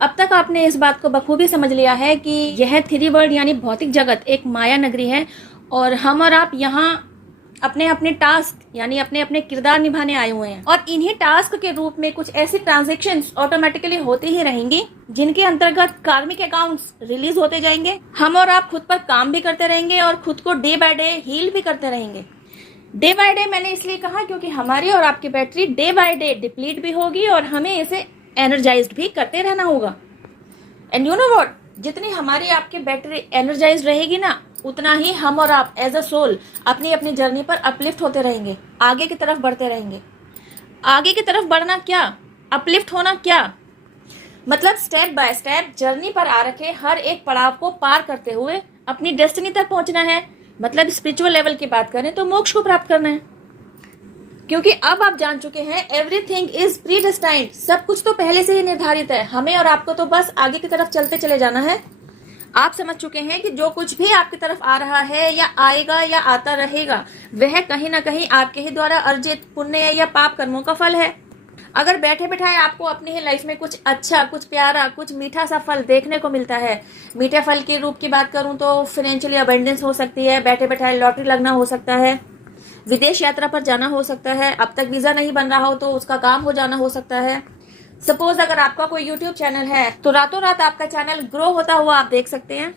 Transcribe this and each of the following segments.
अब तक आपने इस बात को बखूबी समझ लिया है कि यह थ्री वर्ल्ड यानी भौतिक जगत एक माया नगरी है और हम और आप यहाँ अपने अपने टास्क यानी अपने अपने किरदार निभाने आए हुए हैं और इन्हीं टास्क के रूप में कुछ ऐसी ट्रांजैक्शंस ऑटोमेटिकली होती ही रहेंगी जिनके अंतर्गत कार्मिक अकाउंट्स रिलीज होते जाएंगे। हम और आप खुद पर काम भी करते रहेंगे और खुद को डे बाय डे हील भी करते रहेंगे। डे बाय डे मैंने इसलिए कहा क्योंकि हमारी और आपकी battery day by day deplete भी होगी और हमें इसे एनर्जाइज्ड भी करते रहना होगा। एंड यू नो व्हाट, जितनी हमारी आपकी बैटरी एनर्जाइज्ड रहेगी ना, उतना ही हम और आप एज अ सोल अपनी अपनी जर्नी पर अपलिफ्ट होते रहेंगे, आगे की तरफ बढ़ते रहेंगे। आगे की तरफ बढ़ना क्या, अपलिफ्ट होना क्या, मतलब स्टेप बाय स्टेप जर्नी पर आ रखे हर एक पड़ाव को पार करते हुए अपनी डेस्टिनी तक पहुंचना है। मतलब स्पिरिचुअल लेवल की बात करें तो मोक्ष को प्राप्त करना है, क्योंकि अब आप जान चुके हैं एवरीथिंग इज प्रीडेस्टाइन्ड। सब कुछ तो पहले से ही निर्धारित है, हमें और आपको तो बस आगे की तरफ चलते चले जाना है। आप समझ चुके हैं कि जो कुछ भी आपकी तरफ आ रहा है या आएगा या आता रहेगा वह कहीं ना कहीं आपके ही द्वारा अर्जित पुण्य या पाप कर्मों का फल है। अगर बैठे बैठाए आपको अपनी ही लाइफ में कुछ अच्छा, कुछ प्यारा, कुछ मीठा सा फल देखने को मिलता है, मीठे फल के रूप की बात करूं तो फाइनेंशियली अबंडेंस हो सकती है, बैठे बैठाए लॉटरी लगना हो सकता है, विदेश यात्रा पर जाना हो सकता है, अब तक वीजा नहीं बन रहा हो तो उसका काम हो जाना हो सकता है। सपोज अगर आपका कोई यूट्यूब चैनल है तो रातों रात आपका चैनल ग्रो होता हुआ आप देख सकते हैं।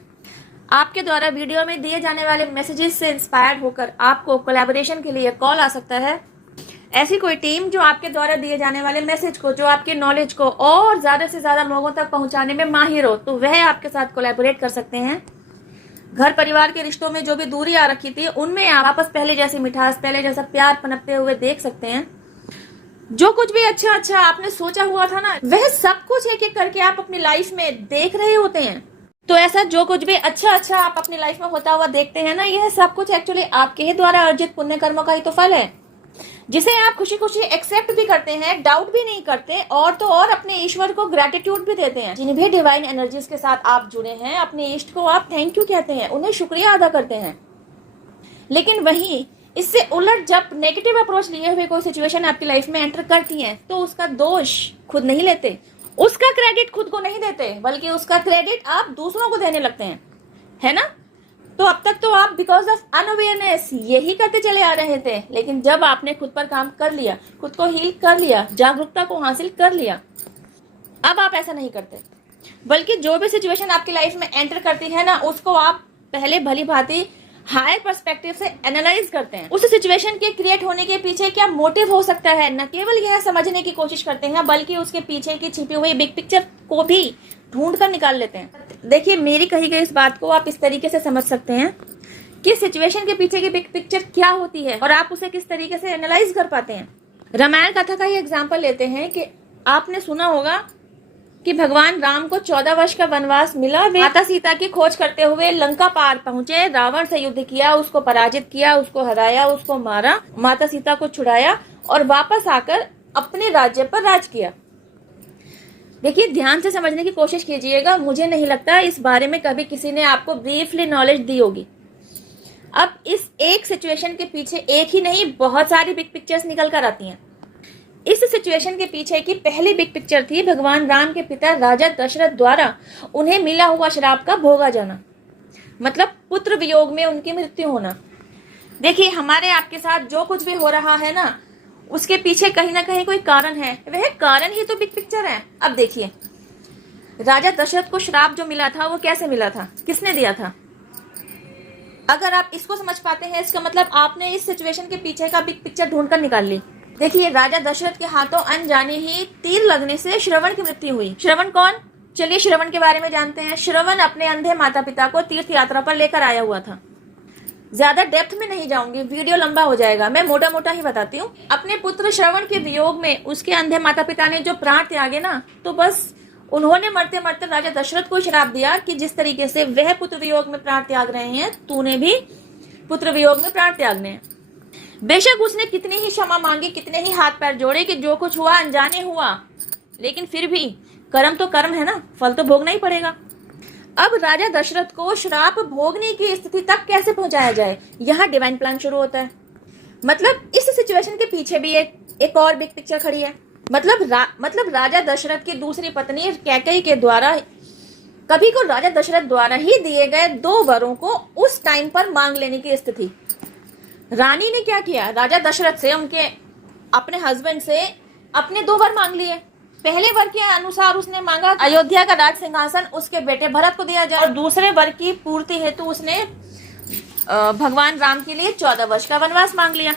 आपके द्वारा वीडियो में दिए जाने वाले मैसेजेस से इंस्पायर्ड होकर आपको कोलैबोरेशन के लिए कॉल आ सकता है। ऐसी कोई टीम जो आपके द्वारा दिए जाने वाले मैसेज को, जो आपके नॉलेज को और ज्यादा से ज्यादा लोगों तक पहुंचाने में माहिर हो, तो वह आपके साथ कोलैबोरेट कर सकते हैं। घर परिवार के रिश्तों में जो भी दूरी आ रखी थी उनमें आप वापस पहले जैसी मिठास, पहले जैसा प्यार पनपते हुए देख सकते हैं। जो कुछ भी अच्छा अच्छा आपने सोचा हुआ था ना, वह सब कुछ एक एक करके आप अपनी लाइफ में देख रहे होते हैं। तो ऐसा जो कुछ भी अच्छा अच्छा आप अपनी लाइफ में होता हुआ देखते हैं ना, यह सब कुछ एक्चुअली आपके ही द्वारा अर्जित पुण्य कर्मों का ही तो फल है, जिसे आप खुशी खुशी एक्सेप्ट भी करते हैं, डाउट भी नहीं करते और तो और अपने ईश्वर को ग्रेटिट्यूड भी देते हैं। जिन भी डिवाइन एनर्जीज के साथ आप जुड़े हैं, अपने इष्ट को आप थैंक यू कहते हैं, उन्हें शुक्रिया अदा करते हैं। लेकिन वहीं इससे उलट जब नेगेटिव अप्रोच लिए हुए कोई सिचुएशन आपकी लाइफ में एंटर करती है तो उसका दोष खुद नहीं लेते, उसका क्रेडिट खुद को नहीं देते, बल्कि उसका क्रेडिट आप दूसरों को देने लगते हैं, है ना। तो अब तक तो आप बिकॉज ऑफ अनअवेयरनेस यही करते चले आ रहे थे, लेकिन जब आपने खुद पर काम कर लिया, खुद को हील कर लिया, जागरूकता को हासिल कर लिया, अब आप ऐसा नहीं करते, बल्कि जो भी सिचुएशन आपकी लाइफ में एंटर करती है ना, उसको आप पहले भली भांति हायर पर्सपेक्टिव से एनालाइज करते हैं। उस सिचुएशन के क्रिएट होने के पीछे क्या मोटिव हो सकता है, न केवल यह समझने की कोशिश करते हैं बल्कि उसके पीछे की छिपी हुई बिग पिक्चर को भी ढूंढ कर निकाल लेते हैं। देखिए, मेरी कही गई इस बात को आप इस तरीके से समझ सकते हैं कि सिचुएशन के पीछे की बिग पिक्चर क्या होती है और आप उसे किस तरीके से एनालाइज कर पाते हैं। रामायण कथा का ही एग्जाम्पल लेते हैं कि आपने सुना होगा कि भगवान राम को 14 वर्ष का वनवास मिला। वे माता सीता की खोज करते हुए लंका पार पहुंचे, रावण से युद्ध किया, उसको पराजित किया, उसको हराया, उसको मारा, माता सीता को छुड़ाया और वापस आकर अपने राज्य पर राज किया। देखिए, ध्यान से समझने की कोशिश कीजिएगा, मुझे नहीं लगता इस बारे में कभी किसी ने आपको ब्रीफली नॉलेज दी होगी। अब इस एक सिचुएशन के पीछे एक ही नहीं, बहुत सारी बिग पिक्चर्स निकल कर आती हैं। इस सिचुएशन के पीछे की पहली बिग पिक्चर थी भगवान राम के पिता राजा दशरथ द्वारा उन्हें मिला हुआ श्राप का भोगा जाना, मतलब पुत्र वियोग में उनकी मृत्यु होना। देखिए, हमारे आपके साथ जो कुछ भी हो रहा है ना, उसके पीछे कहीं ना कहीं कोई कारण है, वह कारण ही तो बिग पिक्चर है। अब देखिए, राजा दशरथ को श्राप जो मिला था वो कैसे मिला था, किसने दिया था? अगर आप इसको समझ पाते हैं, इसका मतलब आपने इस सिचुएशन के पीछे का बिग पिक्चर ढूंढकर निकाल ली। देखिए, राजा दशरथ के हाथों अनजाने ही तीर लगने से श्रवण की मृत्यु हुई। श्रवण कौन? चलिए श्रवण के बारे में जानते हैं। श्रवण अपने अंधे माता पिता को तीर्थ यात्रा पर लेकर आया हुआ था। ज्यादा डेप्थ में नहीं जाऊंगी, वीडियो लंबा हो जाएगा, मैं मोटा मोटा ही बताती हूँ। अपने पुत्र श्रवण के वियोग में उसके अंधे माता पिता ने जो प्राण त्यागे ना, तो बस उन्होंने मरते मरते राजा दशरथ को श्राप दिया कि जिस तरीके से वह पुत्र वियोग में प्राण त्याग रहे हैं, तूने भी पुत्र वियोग में प्राण त्यागने हैं। बेशक उसने कितनी ही क्षमा मांगी, कितने ही हाथ पैर जोड़े कि जो कुछ हुआ अनजाने हुआ, लेकिन फिर भी कर्म तो कर्म है ना, फल तो भोगना ही पड़ेगा। अब राजा दशरथ को श्राप भोगने की स्थिति तक कैसे पहुंचाया जाए, यहाँ डिवाइन प्लान शुरू होता है। मतलब इस सिचुएशन के पीछे भी एक और बिग पिक्चर खड़ी है। मतलब राजा दशरथ की दूसरी पत्नी कैकेयी के द्वारा कभी को राजा दशरथ द्वारा ही दिए गए 2 वरों को उस टाइम पर मांग लेने की स्थिति। रानी ने क्या किया, राजा दशरथ से, उनके अपने हस्बैंड से अपने 2 वर मांग लिए। पहले वर के अनुसार उसने मांगा अयोध्या का राज सिंहासन उसके बेटे भरत को दिया जाए, और दूसरे वर की पूर्ति हेतु उसने भगवान राम के लिए 14 वर्ष का वनवास मांग लिया।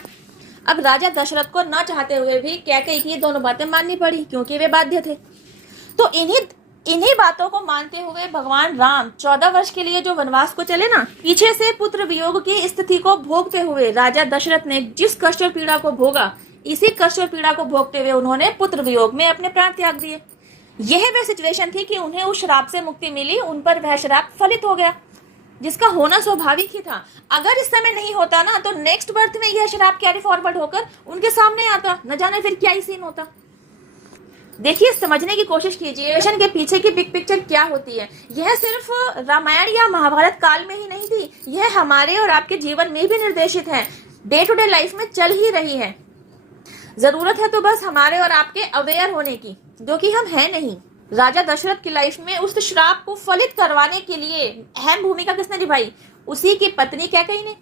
अब राजा दशरथ को न चाहते हुए भी कैकेयी की दोनों बातें माननी पड़ी, क्योंकि वे बाध्य थे। तो इन्हीं बातों को मानते हुए भगवान राम 14 वर्ष के लिए जो वनवास को चले ना, पीछे से पुत्र वियोग की स्थिति को भोगते हुए राजा दशरथ ने जिस कष्ट और पीड़ा को भोगा, इसी कष्ट और पीड़ा को भोगते हुए उन्होंने पुत्र वियोग में अपने प्राण त्याग दिए। यह वह सिचुएशन थी कि उन्हें उस श्राप से मुक्ति मिली, उन पर वह श्राप फलित हो गया, जिसका होना स्वाभाविक ही था। अगर इस समय नहीं होता ना, तो नेक्स्ट बर्थ में यह श्राप कैरी फॉरवर्ड होकर उनके सामने आता, न जाने फिर क्या ही सीन होता। देखिए, समझने की कोशिश कीजिए के पीछे की बिग पिक्चर क्या होती है। यह सिर्फ रामायण या महाभारत काल में ही नहीं थी, यह हमारे और आपके जीवन में भी निर्देशित है, डे टू डे लाइफ में चल ही रही है। जरूरत है तो बस हमारे और आपके अवेयर होने की, जो कि हम हैं नहीं। राजा दशरथ की लाइफ में उस श्राप को फलित करवाने के लिए अहम भूमिका किसने निभाई? उसी की पत्नी कैकेयी ने।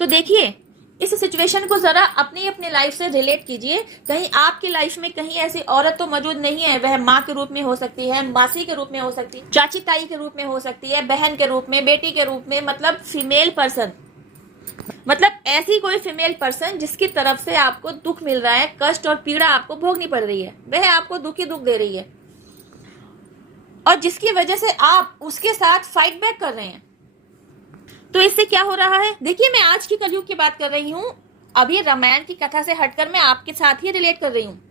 तो देखिए, इस सिचुएशन को जरा अपनी अपनी लाइफ से रिलेट कीजिए। कहीं आपकी लाइफ में कहीं ऐसी औरत तो मौजूद नहीं है, वह माँ के रूप में हो सकती है, मासी के रूप में हो सकती है, चाची ताई के रूप में हो सकती है, बहन के रूप में, बेटी के रूप में, मतलब फीमेल पर्सन, मतलब ऐसी कोई फीमेल पर्सन जिसकी तरफ से आपको दुख मिल रहा है, कष्ट और पीड़ा आपको भोगनी पड़ रही है, वह आपको दुख ही दुख दे रही है, और जिसकी वजह से आप उसके साथ फाइट बैक कर रहे हैं। तो इससे क्या हो रहा है? देखिए, मैं आज की कलयुग की बात कर रही हूँ, अभी रामायण की कथा से हटकर मैं आपके साथ ही रिलेट कर रही हूँ।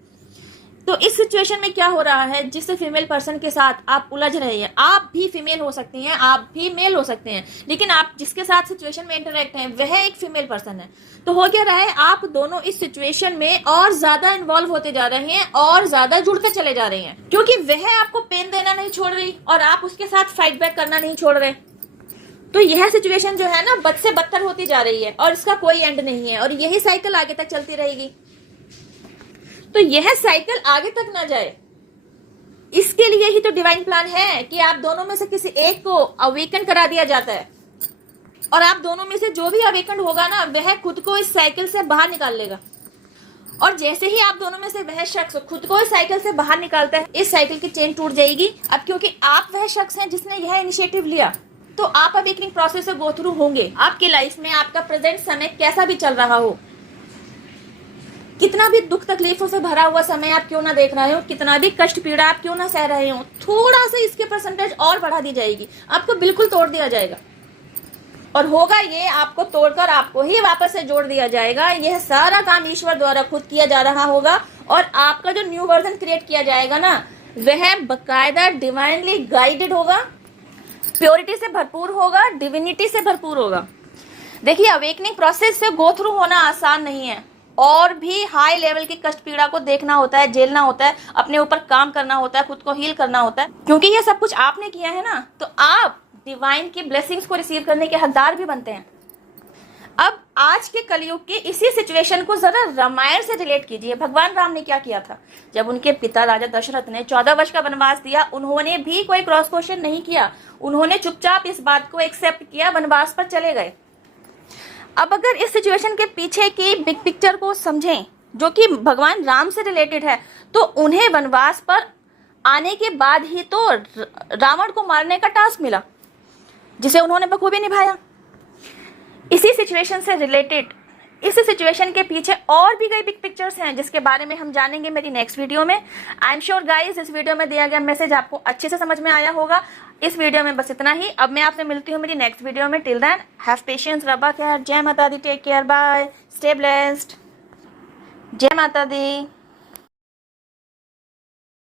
तो इस सिचुएशन में क्या हो रहा है, जिस फीमेल पर्सन के साथ आप उलझ रहे हैं, आप भी फीमेल हो सकती हैं, आप भी मेल हो सकते हैं, लेकिन आप जिसके साथ सिचुएशन में इंटरेक्ट हैं वह एक फीमेल पर्सन है। तो हो क्या रहा है, आप दोनों इस सिचुएशन में और ज्यादा इन्वॉल्व होते जा रहे हैं और ज्यादा जुड़ते चले जा रहे हैं, क्योंकि वह आपको पेन देना नहीं छोड़ रही और आप उसके साथ फाइट बैक करना नहीं छोड़ रहे। तो यह सिचुएशन जो है ना, बद से बदतर होती जा रही है और इसका कोई एंड नहीं है, और यही साइकिल आगे तक चलती रहेगी। तो यह साइकिल आगे तक ना जाए, इसके लिए ही तो डिवाइन प्लान है कि आप दोनों में से किसी एक को अवेकन करा दिया जाता है, और आप दोनों में से जो भी अवेकन होगा ना, वह खुद को इस साइकिल से बाहर निकाल लेगा। और जैसे ही आप दोनों में से वह शख्स खुद को इस साइकिल से बाहर निकालता है, इस साइकिल की चेन टूट जाएगी। अब क्योंकि आप वह शख्स हैं जिसने यह इनिशिएटिव लिया, तो आप अवेकनिंग प्रोसेस से गो थ्रू होंगे। आपकी लाइफ में आपका प्रेजेंट समय कैसा भी चल रहा हो, कितना भी दुख तकलीफों से भरा हुआ समय आप क्यों ना देख रहे हो, कितना भी कष्ट पीड़ा आप क्यों ना सह रहे हो, थोड़ा सा इसके परसेंटेज और बढ़ा दी जाएगी, आपको बिल्कुल तोड़ दिया जाएगा। और होगा ये, आपको तोड़कर आपको ही वापस से जोड़ दिया जाएगा। यह सारा काम ईश्वर द्वारा खुद किया जा रहा होगा, और आपका जो न्यू वर्जन क्रिएट किया जाएगा ना, वह बकायदा डिवाइनली गाइडेड होगा, प्योरिटी से भरपूर होगा, डिविनिटी से भरपूर होगा। देखिए, अवेकनिंग प्रोसेस से गो थ्रू होना आसान नहीं है, और भी हाई लेवल की कष्ट पीड़ा को देखना होता है, झेलना होता है, अपने ऊपर काम करना होता है, खुद को हील करना होता है, क्योंकि ये सब कुछ आपने किया है ना, तो आप डिवाइन की ब्लेसिंग्स को रिसीव करने के हकदार भी बनते हैं। अब आज के कलयुग की इसी सिचुएशन को जरा रामायण से रिलेट कीजिए। भगवान राम ने क्या किया था? जब उनके पिता राजा दशरथ ने 14 वर्ष का वनवास दिया, उन्होंने भी कोई क्रॉस क्वेश्चन नहीं किया, उन्होंने चुपचाप इस बात को एक्सेप्ट किया, वनवास पर चले गए। अब अगर इस सिचुएशन के पीछे की बिग पिक्चर को समझें, जो कि भगवान राम से रिलेटेड है, तो उन्हें वनवास पर आने के बाद ही तो रावण को मारने का टास्क मिला, जिसे उन्होंने बखूबी निभाया। इसी सिचुएशन से रिलेटेड, इस सिचुएशन के पीछे और भी कई बिग पिक्चर्स हैं, जिसके बारे में हम जानेंगे मेरी नेक्स्ट वीडियो में। आई एम श्योर गाइज, इस वीडियो में दिया गया मैसेज आपको अच्छे से समझ में आया होगा। इस वीडियो में बस इतना ही। अब मैं आपसे मिलती हूँ मेरी नेक्स्ट वीडियो में। टिल देन, हैव पेशेंस, रब्बा केयर, जय माता दी, take care, bye, stay blessed, जय माता दी।